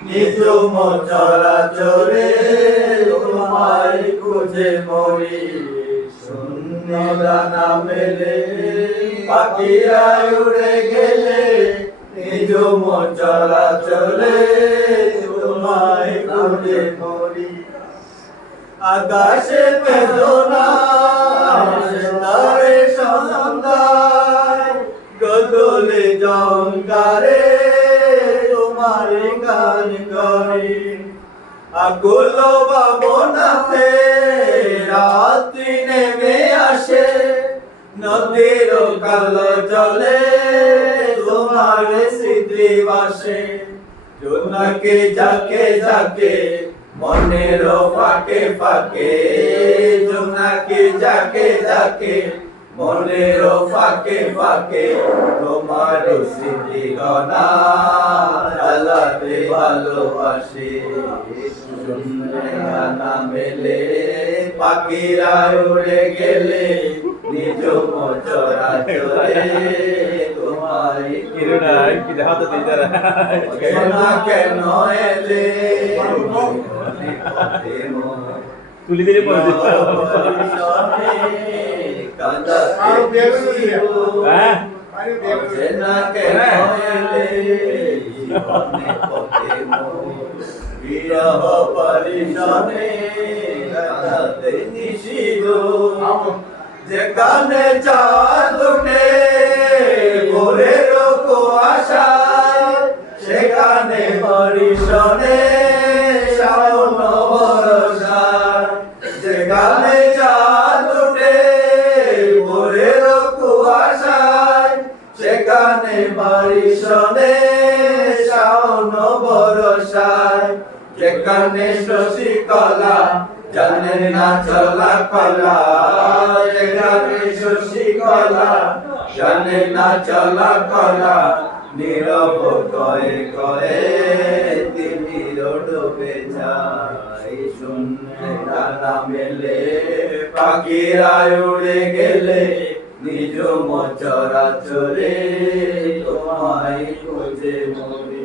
নিজ চরাচরে তোমায় খুঁজে মরি শূন্য ডানা মেলে পাখিরা উড়ে গেলে নিজ চরাচরে তোমায় খুঁজে মরি আকাশে বেদনা তারে সন্ধ্যায় গগলে জঙ্কারে তোমার গান করি আকুল ভাবনাতে রাত্রি নেমে আসে নদীর কালো জলে তোমার স্মৃতি বাসে জোনাকে যাকে যাকে মনের ফাঁকে ফাঁকে জোনাকে যাকে যাকে মনের ফাঁকে ফাঁকে তোমার স্মৃতি গনা আলাদে ভালোবাসে শুনলে গানা মেলে পাখিরা উড়ে গেলে নিজ চরাচরে তোমার কিরণাই কি হাতে দিদারা কেন এলে তুলি দিলে পড়ে হ্যাঁ বিরহ পরিশনে যেখানে চাঁদ ওঠে ভোরের কুয়াশায় সেখানে পরিশনে শাওন ভরসায় যেখানে চাঁদ ওঠে ভোরের কুয়াশায় সেখানে পরিশনে শাওন ভরসায় যেখানে শশিকলা জানে না চলা কলা যেখানে শশিকলা জানে না চলা কলা নীরব কয়ে কয়ে তিনি ডুবে যায় শূন্যে ডানা মেলে পাখিরা উড়ে গেলে নিজ চরাচরে তোমায় খোঁজে মরি